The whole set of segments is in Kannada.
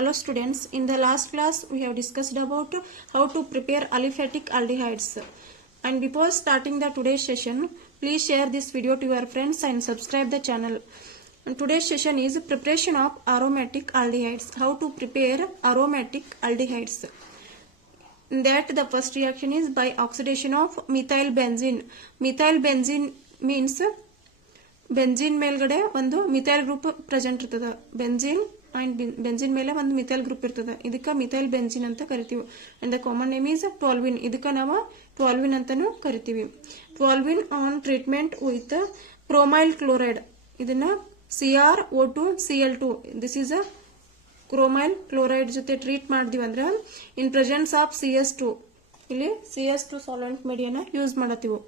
Hello students, in the last class we have discussed about how to prepare aliphatic aldehydes. And before starting the today's session, please share this video to your friends and subscribe the channel. And today's session is preparation of aromatic aldehydes. How to prepare aromatic aldehydes. In that the first reaction is by oxidation of methyl benzene. Methyl benzene means benzene ಮೇಲ್ಗಡೆ ಒಂದು ಮಿಥೈಲ್ ಗ್ರೂಪ್ ಪ್ರೆಸೆಂಟ್ ಇರ್ತದ. ಬೆಂಜಿನ್ ಅಂಡ್ ಬೆಂಜಿನ್ ಮೇಲೆ ಒಂದು ಮಿಥೈಲ್ ಗ್ರೂಪ್ ಇರ್ತದ. ಇದಕ್ಕೆ ಮಿಥೈಲ್ ಬೆಂಜಿನ್ ಅಂತ ಕರಿತೀವಿ. And the common name is toluene. ಇದಕ್ಕೆ ನಾವು ಟೋಲ್ವಿನ್ ಅಂತಾನೂ ಕರಿತೀವಿ. Toluene on treatment with chromyl chloride. ಇದನ್ನ CrO2Cl2 this is a chromyl chloride ಜೊತೆ ಟ್ರೀಟ್ ಮಾಡಿದ್ವಿ ಅಂದ್ರೆ ಇನ್ ಪ್ರೆಸೆನ್ಸ್ ಆಫ್ CS2 ಇಲ್ಲಿ CS2 ಸಾಲ್ವೆಂಟ್ ಮೀಡಿಯಾನ ಯೂಸ್ ಮಾಡತ್ತೀವಿ.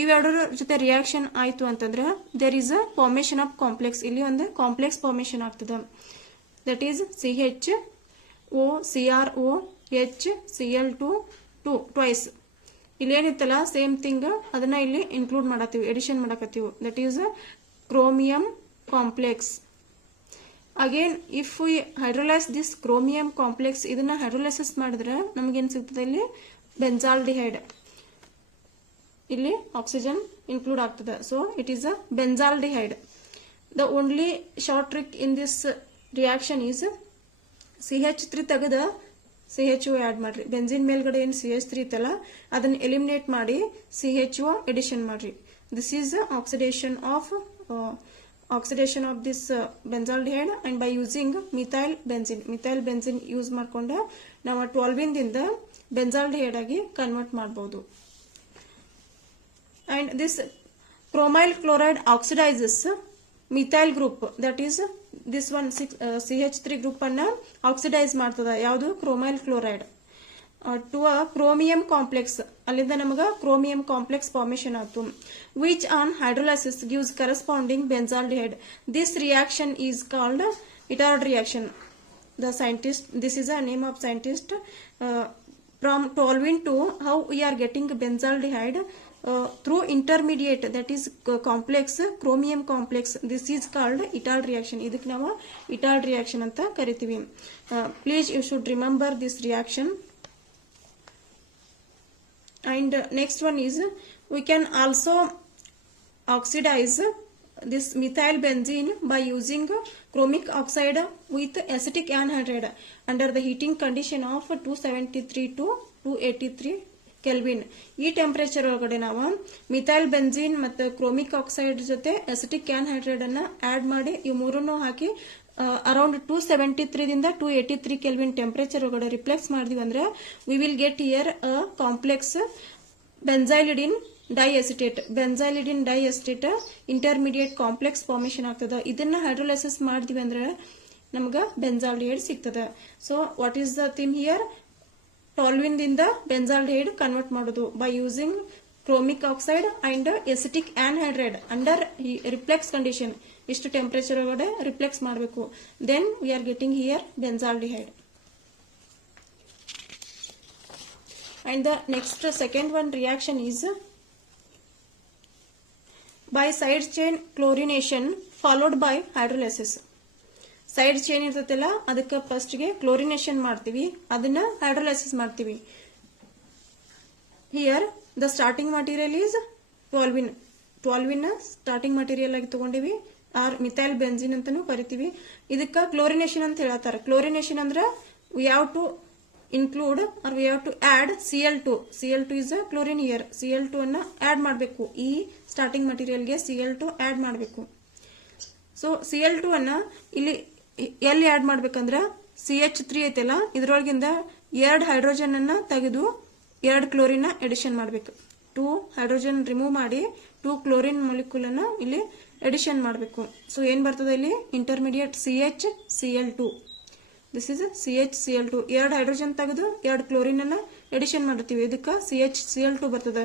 ಇವೆರಡರ ಜೊತೆ ರಿಯಾಕ್ಷನ್ ಆಯ್ತು ಅಂತಂದ್ರೆ there is a formation of complex. ಇಲ್ಲಿ ಒಂದು ಕಾಂಪ್ಲೆಕ್ಸ್ ಫಾರ್ಮೇಶನ್ ಆಗ್ತದೆ. That is CHO CrOHCl2 twice. ಇಲ್ಲಿ ಏನಿತ್ತಲ್ಲ ಸೇಮ್ ಥಿಂಗ್ ಅದನ್ನ ಇಲ್ಲಿ ಇನ್ಕ್ಲೂಡ್ ಮಾಡತ್ತೀವಿ, ಎಡಿಷನ್ ಮಾಡಕತ್ತೀವಿ. That is chromium complex. Again if we hydrolyse this chromium complex, ಇದನ್ನ ಹೈಡ್ರೋಲೈಸಿಸ್ ಮಾಡಿದ್ರೆ ನಮಗೇನ್ ಸಿಗ್ತದೆ ಇಲ್ಲಿ ಬೆಂಜಾಲ್ಡಿಹೈಡ್. ಇಲ್ಲಿ ಆಕ್ಸಿಜನ್ ಇನ್ಕ್ಲೂಡ್ ಆಗ್ತದೆ. So it is a benzaldehyde. The only short trick in this reaction is CH3 ತೆಗೆದ CHO ಆಡ್ ಮಾಡ್ರಿ. ಬೆಂಜಿನ್ ಮೇಲ್ಗಡೆ ಏನು CH3 ಇತ್ತಲ್ಲ ಅದನ್ನ ಎಲಿಮಿನೇಟ್ ಮಾಡಿ CHO ಎಡಿಷನ್ ಮಾಡ್ರಿ. This is oxidation of this benzaldehyde and by using methyl benzene use ಮಾಡ್ಕೊಂಡು ನಾವು 12 ದಿಂದ ಬೆಂಜಾಲ್ಡಿಹೈಡ್ ಆಗಿ ಕನ್ವರ್ಟ್ ಮಾಡಬಹುದು. And this chromyl chloride oxidizes methyl group, that is this one CH3 group anna oxidize ಮಾಡ್ತದ. ಯಾವುದು chromyl chloride to a chromium complex. ಅಲ್ಲಿಂದ ನಮಗೆ chromium complex formation ಆಯ್ತು, which on hydrolysis gives corresponding benzaldehyde. This reaction is called Itard reaction. The scientist, this is a name of scientist. From toluene to how we are getting benzaldehyde through intermediate, that is complex chromium complex. This is called Itard reaction. ಇದಕ್ಕೆ ನಾವು Itard reaction ಅಂತ ಕರಿತೀವಿ. Please you should remember this reaction. And next one is we can also oxidize this methyl benzene by using chromic oxide with acetic anhydride under the heating condition of 273 to 283 kelvin. ಈ ಟೆಂಪರೇಚರ್ ಒಳಗಡೆ ನಾವು ಮಿಥೈಲ್ ಬೆಂಜಿನ್ ಮತ್ತು ಕ್ರೋಮಿಕ್ ಆಕ್ಸೈಡ್ ಜೊತೆ ಅಸಿಟಿಕ್ ಆನ್ಹೈಡ್ರೈಡ್ ಅನ್ನ ಆಡ್ ಮಾಡಿ ಇವು ಮೂರನ್ನು ಹಾಕಿ ಅರೌಂಡ್ 273 ದಿಂದ 283 ಕೆಲ್ವಿನ್ ಟೆಂಪರೇಚರ್ ಒಳಗಡೆ ರಿಪ್ಲೆಕ್ಸ್ ಮಾಡಿದ್ವಿ ಅಂದ್ರೆ we will get here a complex benzylidene diacetate intermediate complex formation ಆಗ್ತದೆ. ಇದನ್ನ ಹೈಡ್ರೋಲೈಸಿಸ್ ಮಾಡಿದ್ವಿ ಅಂದ್ರೆ ನಮ್ಗೆ ಬೆಂಜಾಲ್ಡಿಹೈಡ್ ಸಿಗ್ತದೆ. So what is the theme here? Toluene ದಿಂದ ಬೆಂಜಾಲ್ಡಿಹೈಡ್ ಕನ್ವರ್ಟ್ ಮಾಡೋದು by using chromic oxide and acetic anhydride under reflux condition. ಇಷ್ಟು ಟೆಂಪರೇಚರ್ ಒಳಗಡೆ ರಿಪ್ಲೆಕ್ಸ್ ಮಾಡಬೇಕು. Then we are getting here benzaldehyde. And the next second one reaction is by side chain chlorination followed by hydrolysis. Side chain ಇರ್ತೈತಲ್ಲ ಅದಕ್ಕೆ ಫಸ್ಟ್ ಗೆ ಕ್ಲೋರಿನೇಷನ್ ಮಾಡ್ತೀವಿ, ಅದನ್ನ ಹೈಡ್ರೋಲೈಸಿಸ್ ಮಾಡ್ತೀವಿ. Here the starting material is toluene starting material ಆಗಿ ತಗೊಂಡಿವಿ, ಆರ್ ಮಿಥೈಲ್ ಬೆಂಜಿನ್ ಅಂತಾನೂ ಕರಿತೀವಿ. ಇದಕ್ಕ ಕ್ಲೋರಿನೇಷನ್ ಅಂತ ಹೇಳ್ತಾರೆ. ಕ್ಲೋರಿನೇಷನ್ ಅಂದ್ರೆ we have to include or we have to add CL2 is a chlorine. Here CL2 ಅನ್ನ ಆಡ್ ಮಾಡಬೇಕು. ಈ ಸ್ಟಾರ್ಟಿಂಗ್ ಮಟೀರಿಯಲ್ಗೆ CL2 ಆಡ್ ಮಾಡಬೇಕು. ಸೊ CL2 ಅನ್ನ ಇಲ್ಲಿ ಎಲ್ಲಿ ಆಡ್ ಮಾಡ್ಬೇಕಂದ್ರ CH3 ಐತಲ್ಲ ಇದ್ರೊಳಗಿಂದ 2 ಹೈಡ್ರೋಜನ್ ಅನ್ನ ತೆಗೆದು 2 ಕ್ಲೋರಿನ್ ಎಡಿಷನ್ ಮಾಡಬೇಕು. 2 ಹೈಡ್ರೋಜನ್ ರಿಮೂವ್ ಮಾಡಿ 2 ಕ್ಲೋರಿನ್ ಮಾಲಿಕ್ಯೂಲ್ ಅನ್ನ ಇಲ್ಲಿ ಎಡಿಷನ್ ಮಾಡಬೇಕು. ಸೊ ಏನ್ ಬರ್ತದೆ ಇಲ್ಲಿ intermediate CHCl2. This is CHCl2. 2 hydrogen ತೆಗೆದು 2 ಕ್ಲೋರಿನ್ ಅನ್ನ ಎಡಿಷನ್ ಮಾಡ್ತೀವಿ. ಇದಕ್ಕೆ CHCl2 ಬರ್ತದೆ.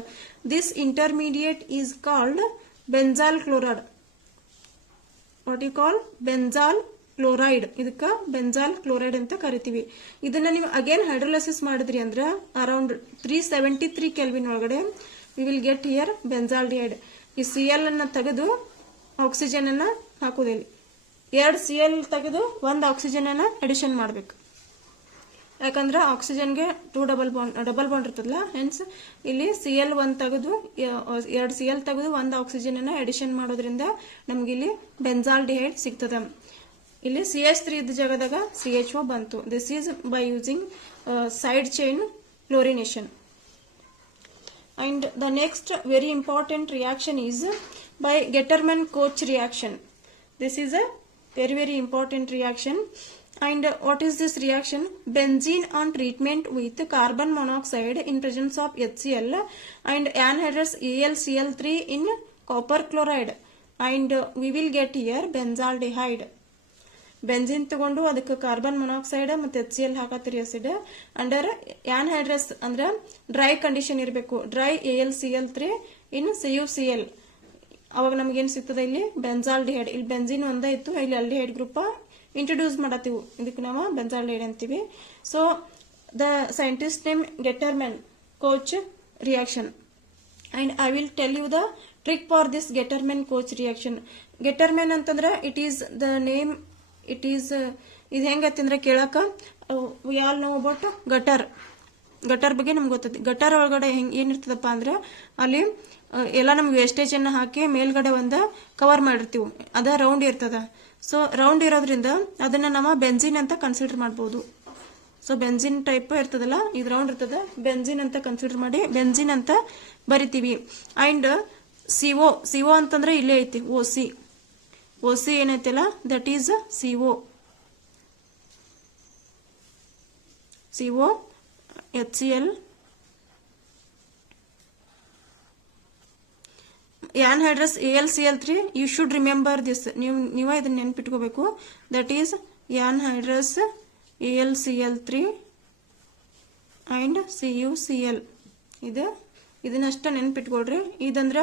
This intermediate is called benzal chloride. What you call? Benzal chloride. ಇದಕ್ಕ ಬೆಂಜಾಲ್ ಕ್ಲೋರೈಡ್ ಅಂತ ಕರಿತೀವಿ. ಇದನ್ನ ನೀವು ಅಗೇನ್ ಹೈಡ್ರೋಲೈಸಿಸ್ ಮಾಡಿದ್ರಿ ಅಂದ್ರೆ ಅರೌಂಡ್ 373 ಕೆಲ್ವಿನ್ ಒಳಗಡೆ ವಿ ವಿಲ್ ಗೆಟ್ ಹಿಯರ್ ಬೆಂಜಾಲ್ಡಿಹೈಡ್. ಈ Cl ಅನ್ನ ತೆಗೆದು ಆಕ್ಸಿಜನ್ ಅನ್ನ ಹಾಕುದಿಲ್ಲ. 2 Cl ತೆಗೆದು 1 ಆಕ್ಸಿಜನ್ ಅನ್ನ ಅಡಿಷನ್ ಮಾಡಬೇಕು. ಯಾಕಂದ್ರೆ ಆಕ್ಸಿಜನ್ಗೆ ಡಬಲ್ ಬಾಂಡ್ ಇರ್ತದಲ್ಲ, ಹೆನ್ಸ್ ಇಲ್ಲಿ Cl1 ತೆಗೆದು 2 Cl ತೆಗೆದು 1 ಆಕ್ಸಿಜನ್ ಅನ್ನ ಅಡಿಷನ್ ಮಾಡೋದ್ರಿಂದ ನಮ್ಗೆ ಇಲ್ಲಿ ಬೆಂಜಾಲ್ಡಿಹೈಡ್ ಸಿಗ್ತದ. ಇಲ್ಲಿ CH3 ಇದ್ದ ಜಾಗದಾಗ CHO ಬಂತು. This is by using side chain chlorination. And the next very important reaction is by Getterman-Koch reaction. This is a very important reaction. And what is this reaction? Benzene on treatment with carbon monoxide in presence of HCl and anhydrous AlCl3 in copper chloride, and we will get here benzaldehyde. Benzene ತಗೊಂಡು ಅದಕ್ಕೆ ಕಾರ್ಬನ್ ಮೊನಾಕ್ಸೈಡ್ ಮತ್ತೆ HCl ಹಾಕತ್ತೀರಿ ಆಸಿಡ್ ಅಂಡರ್ ಆನ್ಹೈಡ್ರಸ್ ಅಂದ್ರೆ ಡ್ರೈ ಕಂಡೀಷನ್ ಇರಬೇಕು. ಡ್ರೈ AlCl3 ಇನ್ CuCl. ಅವಾಗ ನಮಗೇನು ಸಿಗ್ತದೆ ಇಲ್ಲಿ ಬೆಂಜಾಲ್ಡಿಹೈಡ್. ಇಲ್ಲಿ ಬೆಂಜಿನ್ ಒಂದೇ ಇತ್ತು, ಇಲ್ಲಿ ಆಲ್ಡಿಹೈಡ್ ಗ್ರೂಪ್ ಇಂಟ್ರೊಡ್ಯೂಸ್ ಮಾಡತ್ತೀವಿ, ಇದಕ್ಕೆ ನಾವು ಬೆಂಜಾಲ್ಡಿಹೈಡ್ ಅಂತೀವಿ. So the scientist name Gattermann Koch reaction. And I will tell you the trick for this Gattermann Koch reaction. Gattermann ಅಂತಂದ್ರೆ it is the name. It is ಇದು ಹೆಂಗತ್ತಂದ್ರೆ ಕೇಳಕ we all know about gutter ಬಗ್ಗೆ ನಮ್ಗೆ ಗೊತ್ತೈತಿ. ಗಟರ್ ಒಳಗಡೆ ಏನಿರ್ತದಪ್ಪ ಅಂದ್ರೆ ಅಲ್ಲಿ ಎಲ್ಲ ನಮ್ಗೆ ವೇಸ್ಟೇಜ್ ಅನ್ನ ಹಾಕಿ ಮೇಲ್ಗಡೆ ಒಂದು ಕವರ್ ಮಾಡಿರ್ತೀವಿ, ಅದ ರೌಂಡ್ ಇರ್ತದ. ಸೊ ರೌಂಡ್ ಇರೋದ್ರಿಂದ ಅದನ್ನ ನಾವು ಬೆಂಜಿನ್ ಅಂತ ಕನ್ಸಿಡರ್ ಮಾಡಬಹುದು. ಸೊ ಬೆಂಜಿನ್ ಟೈಪ್ ಇರ್ತದಲ್ಲ, ಇದು ರೌಂಡ್ ಇರ್ತದ, ಬೆಂಜಿನ್ ಅಂತ ಕನ್ಸಿಡರ್ ಮಾಡಿ ಬೆಂಜಿನ್ ಅಂತ ಬರಿತೀವಿ. ಅಂಡ್ CO ಅಂತಂದ್ರೆ ಇಲ್ಲೇ ಐತಿ, OC ಏನೈತಿಲ್ಲ that is CO HCl anhydrous AlCl3. you should remember this. ನೀವು ಇದನ್ನ ನೆನಪಿಟ್ಕೋಬೇಕು. That is anhydrous AlCl3 and CuCl. ಇದನ್ನಷ್ಟ ನೆನ್ಪಿಟ್ಕೊಳ್ರಿ. ಇದಂದ್ರ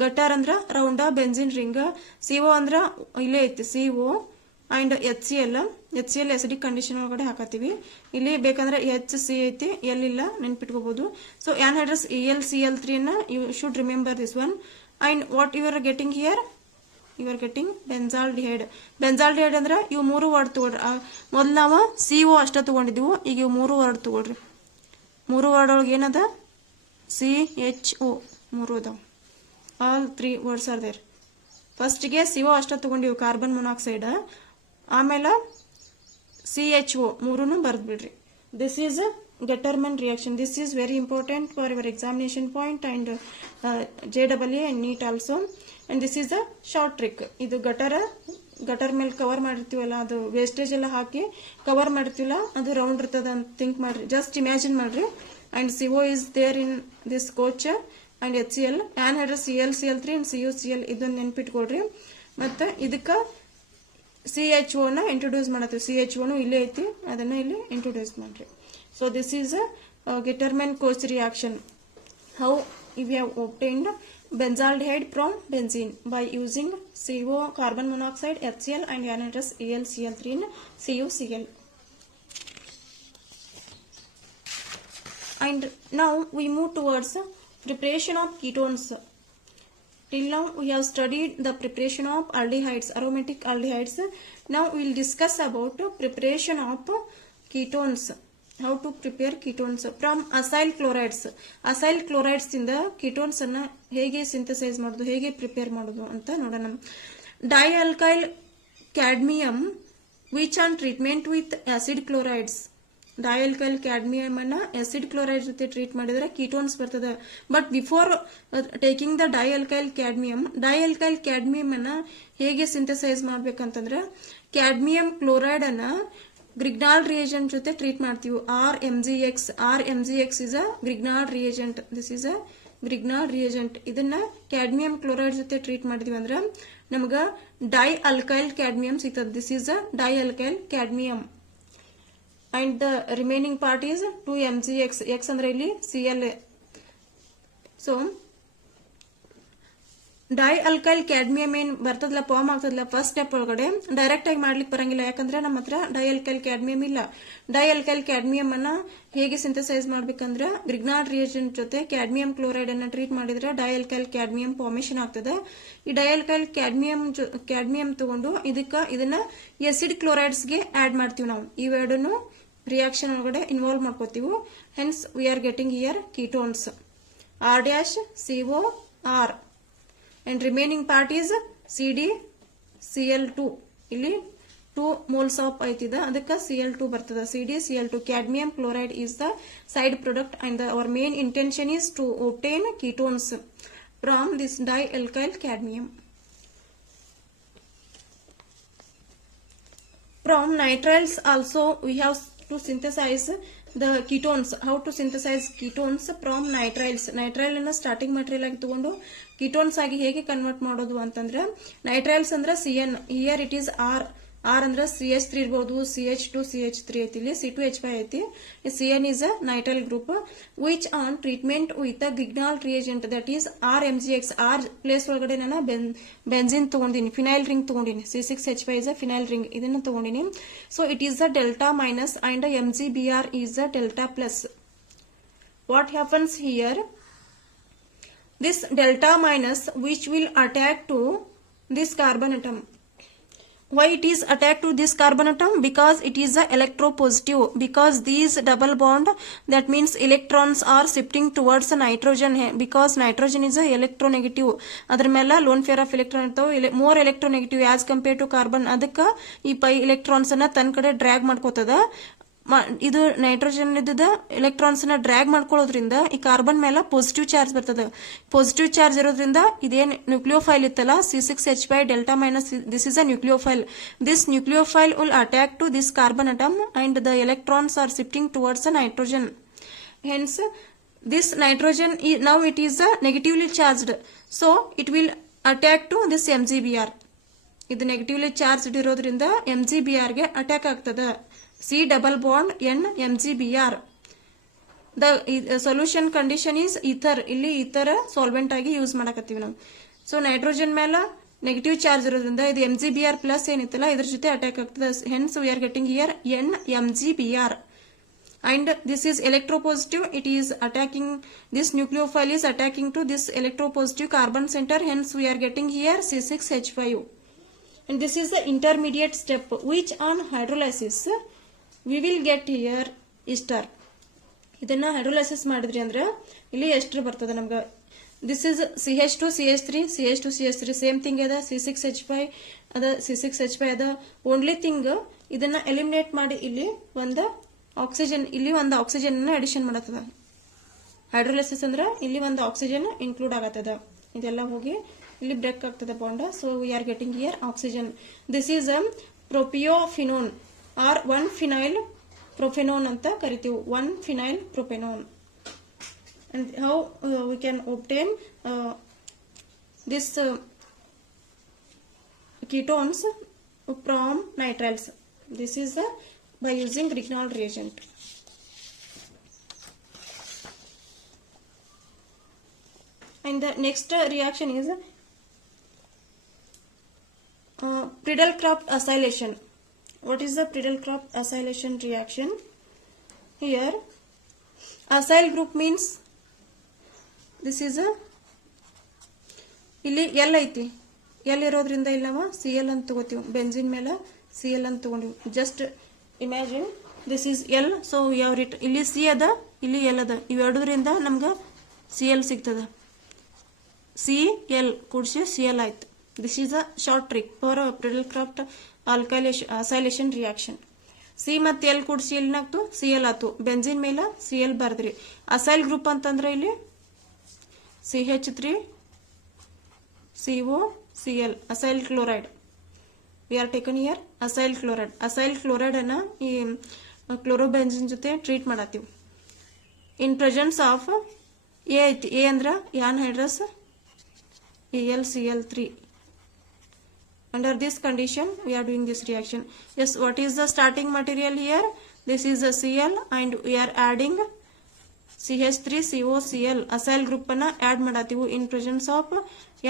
ಗಟಾರ್ ಅಂದ್ರ ರೌಂಡ ಬೆಂಜಿನ್ ರಿಂಗ್. CO ಅಂದ್ರ ಇಲ್ಲೇ ಐತಿ CO and HCl acidic condition ಒಳಗಡೆ ಹಾಕತ್ತೀವಿ. ಇಲ್ಲಿ ಬೇಕಂದ್ರೆ HC ಐತಿ, L ಇಲ್ಲ, ನೆನ್ಪಿಟ್ಕೋಬಹುದು. ಸೊ ಆನ್ಹೈಡ್ರಸ್ AlCl3 ನ you should remember this one. And what you are getting here? You are getting benzaldehyde. Benzaldehyde ಅಂದ್ರ ಇವು 3 ವರ್ಡ್ ತಗೊಳ್ರಿ. ಮೊದ್ಲು ನಾವು CO ಅಷ್ಟ ತಗೊಂಡಿದ್ವು, ಈಗ ಇವು 3 ವರ್ಡ್ ತಗೊಳ್ರಿ. 3 ವರ್ಡ್ ಒಳಗೆ ಏನದ? CHO 3 ಅದಾವ. All 3 words are there. ಫಸ್ಟ್ಗೆ CO ಅಷ್ಟ ತಗೊಂಡಿವಿ, ಕಾರ್ಬನ್ ಮೊನಾಕ್ಸೈಡ್. ಆಮೇಲೆ CHO 3 ಬರ್ದ್ ಬಿಡ್ರಿ. This is Getterman reaction. This is very important for your examination point and JEE and NEET also. And this is a short trick. ಇದು ಗಟರ್ ಮೇಲೆ ಕವರ್ ಮಾಡಿರ್ತೀವಲ್ಲ, ಅದು ವೇಸ್ಟೇಜ್ ಎಲ್ಲ ಹಾಕಿ ಕವರ್ ಮಾಡಿರ್ತೀವಲ್ಲ, ಅದು ರೌಂಡ್ ಇರ್ತದ ಅಂತ ಥಿಂಕ್ ಮಾಡ್ರಿ. ಜಸ್ಟ್ ಇಮ್ಯಾಜಿನ್ ಮಾಡ್ರಿ. And CO is there in this coach and HCl, anhydrous AlCl3 and CuCl. ಇದನ್ನ ನೆನ್ಪಿಟ್ಕೊಳ್ರಿ. ಮತ್ತೆ ಇದಕ್ಕ CHO ನ ಇಂಟ್ರೊಡ್ಯೂಸ್ ಮಾಡತ್ತೀವಿ. CHO ನು ಇಲ್ಲೇ ಐತಿ, ಅದನ್ನ ಇಲ್ಲಿ ಇಂಟ್ರೊಡ್ಯೂಸ್ ಮಾಡ್ರಿ. So this is a Getterman-Koch reaction. How we have obtained benzaldehyde from benzene by using CO, carbon monoxide, HCl and anhydrous AlCl3 in CuCl. And now we move towards preparation of ketones. Till now we have studied the preparation of aldehydes, aromatic aldehydes. Now we will discuss about preparation of ketones. How to prepare ketones from acyl chlorides. Acyl chlorides ಇಂದ ketones ಅನ್ನ ಹೇಗೆ ಸಿಂಥಸೈಸ್ ಮಾಡೋದು, ಹೇಗೆ ಪ್ರಿಪೇರ್ ಮಾಡೋದು ಅಂತ ನೋಡೋಣ. Dialkyl cadmium which on treatment with acid chlorides. Dialkyl cadmium ಅನ್ನ ಆಸಿಡ್ ಕ್ಲೋರೈಡ್ ಜೊತೆ ಟ್ರೀಟ್ ಮಾಡಿದ್ರೆ ಕೀಟೋನ್ಸ್ ಬರ್ತದೆ. But before taking the dialkyl cadmium ಅನ್ನ ಹೇಗೆ ಸಿಂಥಸೈಸ್ ಮಾಡ್ಬೇಕಂತಂದ್ರೆ, ಕ್ಯಾಡ್ಮಿಯಂ ಕ್ಲೋರೈಡ್ ಅನ್ನ ಗ್ರಿಗ್ನಾಲ್ಡ್ ರಿಯೇಜೆಂಟ್ ಜೊತೆ ಟ್ರೀಟ್ ಮಾಡ್ತೀವಿ. RMgX is a Grignard reagent. This is a Grignard reagent. ಇದನ್ನ ಕ್ಯಾಡ್ಮಿಯಂ ಕ್ಲೋರೈಡ್ ಜೊತೆ ಟ್ರೀಟ್ ಮಾಡಿದ್ವಿ ಅಂದ್ರೆ ನಮಗ ಡೈಅಲ್ಕೈಲ್ ಕ್ಯಾಡ್ಮಿಯಂ ಸಿಗ್ತದೆ. This is a dialkyl cadmium. And the remaining part is 2mgX. X ಅಂದ್ರೆ ಇಲ್ಲಿ Cl. So dialkyl cadmium ಏನ್ ಬರ್ತದಲ್ಲ ಫಾರ್ಮ್ ಆಗ್ತದಲ್ಲ ಫಸ್ಟ್ ಸ್ಟೆಪ್ ಒಳಗಡೆ ಡೈರೆಕ್ಟ್ ಆಗಿ ಮಾಡ್ಲಿಕ್ಕೆ ಬರಂಗಿಲ್ಲ, ಯಾಕಂದ್ರೆ ನಮ್ಮ ಹತ್ರ ಡೈ ಅಲ್ಕೈಲ್ ಕ್ಯಾಡ್ಮಿಯಂ ಇಲ್ಲ. ಡೈ ಅಲ್ಕೈಲ್ ಕ್ಯಾಡ್ಮಿಯಂ ಅನ್ನ ಹೇಗೆ ಸಿಂಥಸೈಸ್ ಮಾಡ್ಬೇಕಂದ್ರೆ ಗ್ರಿಗ್ನಾಲ್ಡ್ ರಿಯೇಜೆಂಟ್ ಜೊತೆ ಕ್ಯಾಡ್ಮಿಯಂ ಕ್ಲೋರೈಡ್ ಅನ್ನ ಟ್ರೀಟ್ ಮಾಡಿದ್ರೆ ಡೈ ಅಲ್ಕೈಲ್ ಕ್ಯಾಡ್ಮಿಯಂ ಫಾರ್ಮೇಶನ್ ಆಗ್ತದೆ. ಈ ಡೈ ಅಲ್ಕೈಲ್ ಕ್ಯಾಡ್ಮಿಯಂ ತಗೊಂಡು ಇದನ್ನ ಎಸಿಡ್ ಕ್ಲೋರೈಡ್ಸ್ ಗೆ ಆಡ್ ಮಾಡ್ತೀವಿ ನಾವು. ಇವೆರಡನ್ನು ರಿಯಾಕ್ಷನ್ ಒಳಗಡೆ ಇನ್ವಾಲ್ವ್ ಮಾಡ್ಕೋತೀವಿ. Hence we are getting here ketones R-CO-R and remaining part is CdCl2. ಇಲ್ಲಿ 2 moles of ಐತಿದೆ, ಅದಕ್ಕೆ Cl2 ಬರ್ತದೆ. CdCl2 cadmium chloride is the side product and our main intention is to obtain ketones from this dialkyl cadmium. From nitriles also we have to synthesize the ketones. How to synthesize ketones from nitriles? Nitrile ಅನ್ನ ಸ್ಟಾರ್ಟಿಂಗ್ ಮಟೀರಿಯಲ್ ಆಗಿ ತಗೊಂಡು ketones ಆಗಿ ಹೇಗೆ ಕನ್ವರ್ಟ್ ಮಾಡೋದು ಅಂತಂದ್ರೆ, nitriles ಅಂದ್ರೆ CN, here it is R ಅಂದ್ರೆ CH3 ಇರಬಹುದು, CH2 CH3 ಐತಿ, ಇಲ್ಲಿ C2H5 ಐತಿ. CN is a nitrile group which on treatment with a Grignard reagent that is RMGX. R place ಒಳಗಡೆ ನಾನು ಬೆಂಜಿನ್ ತಗೊಂಡಿನಿ, ಫಿನೈಲ್ ರಿಂಗ್ ತಗೊಂಡಿನಿ. C6H5 is a phenyl ring, ಇದನ್ನ ತಗೊಂಡಿನಿ. So it is a delta minus and MgBr is a delta plus. What happens here? This delta minus which will attack to this carbon atom. Why it is attacked to this carbon atom? Because it is a electropositive. Because these double bond, that means electrons are shifting towards nitrogen. Because nitrogen is a electronegative. ಅದರ ಮೇಲೆ ಲೋನ್ ಫೇರ್ ಆಫ್ ಎಲೆಕ್ಟ್ರಾನ್ ಇರ್ತಾವೆ, more electronegative as compare to carbon. ಅದಕ್ಕೆ ಈ ಪೈ ಎಲೆಕ್ಟ್ರಾನ್ಸ್ ಅನ್ನ ತನ್ನ ಕಡೆ ಡ್ರ್ಯಾಗ್ ಮಾಡ್ಕೋತದ. ಇದು ನೈಟ್ರೋಜನ್ ಇದ್ದ ಎಲೆಕ್ಟ್ರಾನ್ಸ್ ನ ಡ್ರ್ಯಾಗ್ ಮಾಡ್ಕೊಳ್ಳೋದ್ರಿಂದ ಈ ಕಾರ್ಬನ್ ಮೇಲೆ ಪಾಸಿಟಿವ್ ಚಾರ್ಜ್ ಬರ್ತದೆ. ಪಾಸಿಟಿವ್ ಚಾರ್ಜ್ ಇರೋದ್ರಿಂದ ಇದೇನ್ ನ್ಯೂಕ್ಲಿಯೋಫೈಲ್ ಇತ್ತಲ್ಲ C6H5 delta minus, this is a nucleophile. This nucleophile will attack to this carbon atom and the electrons are shifting towards a nitrogen. Hence this nitrogen now it is negatively charged, so it will attack to this MgBr. ಇದು ನೆಗೆಟಿವ್ಲಿ ಚಾರ್ಜ್ ಇರೋದ್ರಿಂದ MgBr ಗೆ ಅಟ್ಯಾಕ್ ಆಗ್ತದೆ. C double bond N MgBr. The solution condition is ether. ಇಲ್ಲಿ ಈಥರ್ ಸಾಲ್ವೆಂಟ್ ಆಗಿ ಯೂಸ್ ಮಾಡಕತ್ತೀವಿ ನಾವು. ಸೊ ನೈಟ್ರೋಜನ್ ಮೇಲೆ ನೆಗೆಟಿವ್ ಚಾರ್ಜ್ ಇರೋದ್ರಿಂದ ಇದು MgBr ಪ್ಲಸ್ ಏನಿತ್ತಲ್ಲ ಇದ್ರ ಜೊತೆ ಅಟ್ಯಾಕ್ ಆಗ್ತದೆ. Hence we are getting here N MgBr. And this is electropositive. It is attacking, this nucleophile is attacking to this electropositive carbon center. Hence we are getting here C6H5. And this is the intermediate step which on hydrolysis we will get here ester. ಇದನ್ನ ಹೈಡ್ರೋಲೈಸಿಸ್ ಮಾಡಿದ್ರಿ ಅಂದ್ರೆ ಇಲ್ಲಿ ಎಸ್ಟರ್ ಬರ್ತದೆ ನಮ್ಗೆ. This is CH2 CH3 CH2 CH3 same thing ಅದ. C6H5 ಅದ, C6H5 ಅದ. ಓನ್ಲಿ ಥಿಂಗ್ ಇದನ್ನ ಎಲಿಮಿನೇಟ್ ಮಾಡಿ ಇಲ್ಲಿ ಒಂದು ಆಕ್ಸಿಜನ್, ಇಲ್ಲಿ ಒಂದು ಆಕ್ಸಿಜನ್ ಅಡಿಷನ್ ಮಾಡತ್ತದ. ಹೈಡ್ರೋಲೈಸಿಸ್ ಅಂದ್ರೆ ಇಲ್ಲಿ ಒಂದು ಆಕ್ಸಿಜನ್ ಇನ್ಕ್ಲೂಡ್ ಆಗತ್ತದ. ಇದೆಲ್ಲ ಹೋಗಿ ಇಲ್ಲಿ ಬ್ರೇಕ್ ಆಗ್ತದ bond. So we are getting here oxygen. This is propiophenone or 1-phenyl propanone ಅಂತ ಕರಿತೀವಿ. 1-phenyl propanone. And how we can obtain this ketones from nitriles? This is by using Grignard reagent. And the next reaction is Prideaux-Crafts acylation. What is the Prideaux-Crafts acylation reaction? Here acyl group means this is a ಇಲ್ಲಿ L ಐತಿ. L ಇರೋದ್ರಿಂದ ಇಲ್ಲಿ ನಾವು Cl ಅಂತ ತಗೋತೀವಿ. ಬೆಂಜಿನ್ ಮೇಲೆ Cl ಅಂತ ತಗೊಂಡಿವಿ. Just imagine this is L. ಸೊ ಯಾವ ರೀತಿ ಇಲ್ಲಿ C ಅದ, ಇಲ್ಲಿ L ಅದ. ಇವೆರಡರಿಂದ ನಮ್ಗೆ Cl ಸಿಗ್ತದ. Cl ಕೂಡಿಸಿ Cl ಆಯ್ತು. This is a short trick for Prideaux-Crafts acylation reaction. C ಮತ್ತೆ L ಕೂಡಿಸಿ ಏನಾಗ್ತು Cl ಆತು. ಬೆಂಜಿನ್ ಮೇಲೆ Cl ಬರ್ದ್ರಿ. ಅಸೈಲ್ ಗ್ರೂಪ್ ಅಂತಂದ್ರೆ ಇಲ್ಲಿ CH3 CO Cl acyl chloride. We are taken here acyl chloride. Acyl chloride ಅನ್ನ ಈ ಕ್ಲೋರೋಬೆಂಜಿನ್ ಜೊತೆ ಟ್ರೀಟ್ ಮಾಡತ್ತೀವಿ. ಇನ್ ಪ್ರೆಸೆನ್ಸ್ ಆಫ್ ಎ ಐತಿ. ಎ ಅಂದ್ರ anhydrous AlCl3. Under this condition we are doing this reaction. Yes, what is the starting material here? This is a Cl and we are adding CH3COCl acyl group ಅನ್ನ ಆಡ್ ಮಾಡಾತೀವಿ in presence of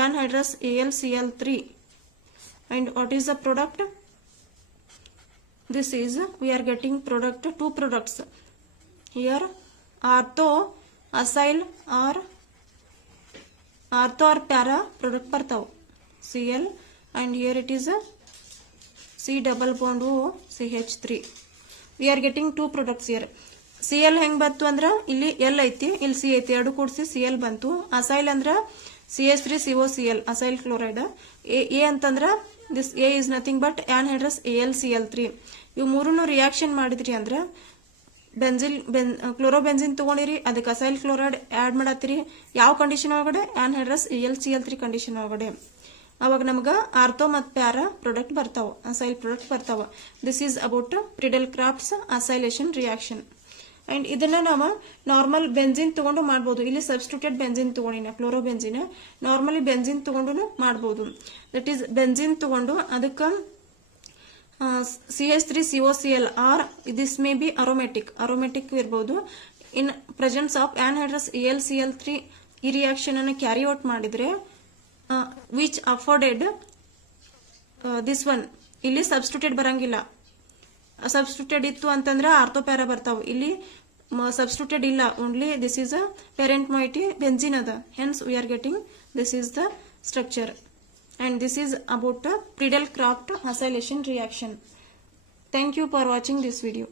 anhydrous AlCl3. And what is the product? This is we are getting product, two products here, ortho acyl or para product ಬರ್ತಾವ Cl, and here it is a C double bond O CH3. we are getting two products here. Cl ಹೆಂಗ್ ಬಂತು ಅಂದ್ರ ಇಲ್ಲಿ L ಐತಿ, ಇಲ್ಲಿ C ಐತಿ, ಎರಡು ಕೂಡಿಸಿ Cl ಬಂತು. ಅಸೈಲ್ ಅಂದ್ರ CH3COCl ಅಸೈಲ್ ಕ್ಲೋರೈಡ್. A ಅಂತಂದ್ರ this A is nothing but anhydrous AlCl3. ಇವು ಮೂರನ್ನು ರಿಯಾಕ್ಷನ್ ಮಾಡಿದ್ರಿ ಅಂದ್ರ ಕ್ಲೋರೋಬೆನ್ಸಿನ್ ತಗೊಂಡಿರಿ, ಅದಕ್ಕೆ ಅಸೈಲ್ ಕ್ಲೋರೈಡ್ ಆಡ್ ಮಾಡತ್ತೀರಿ. ಯಾವ ಕಂಡೀಷನ್ ಒಳಗಡೆ? anhydrous AlCl3 ಕಂಡೀಷನ್ ಒಳಗಡೆ. ಅವಾಗ ನಮಗ ಆರ್ಥೋ ಮತ್ತು ಪ್ಯಾರಾ ಪ್ರಾಡಕ್ಟ್ ಬರ್ತಾವ, ಅಸೈಲ್ ಪ್ರಾಡಕ್ಟ್ ಬರ್ತಾವ. This is about Friedel Crafts acylation reaction. And ಇದನ್ನ ನಾವು ನಾರ್ಮಲ್ ಬೆಂಜಿನ್ ತಗೊಂಡು ಮಾಡಬಹುದು. ಇಲ್ಲಿ ಸಬ್ಸ್ಟಿಟ್ಯೂಟೆಡ್ ಬೆಂಜಿನ್ ತಗೊಂಡಿನ ಕ್ಲೋರೋಬೆಂಜಿನ್, ನಾರ್ಮಲಿ ಬೆಂಜಿನ್ ತಗೊಂಡು ಮಾಡಬಹುದು. ದಟ್ ಈಸ್ ಬೆಂಜಿನ್ ತಗೊಂಡು ಅದಕ್ಕೆ CH3COCl or this may be aromatic ಇರಬಹುದು. In presence of anhydrous AlCl3 ಈ ರಿಯಾಕ್ಷನ್ ಅನ್ನು ಕ್ಯಾರಿ ಔಟ್ ಮಾಡಿದ್ರೆ ವಿಚ್ ಅಫೋರ್ಡೆಡ್ ದಿಸ್ ಒನ್. ಇಲ್ಲಿ ಸಬ್ಸ್ಟಿಟ್ಯೂಟೆಡ್ ಬರಂಗಿಲ್ಲ. ಸಬ್ಸ್ಟಿಟ್ಯೂಟೆಡ್ ಇತ್ತು ಅಂತಂದ್ರೆ ಆರ್ಥೋಪ್ಯಾರಾ ಬರ್ತಾವ. ಇಲ್ಲಿ ಸಬ್ಸ್ಟಿಟ್ಯೂಟೆಡ್ ಇಲ್ಲ, only this is a parent moiety benzene ಅದ. Hence we are getting this is the structure. and this is about Prideaux-Crafts acylation reaction. Thank you for watching this video.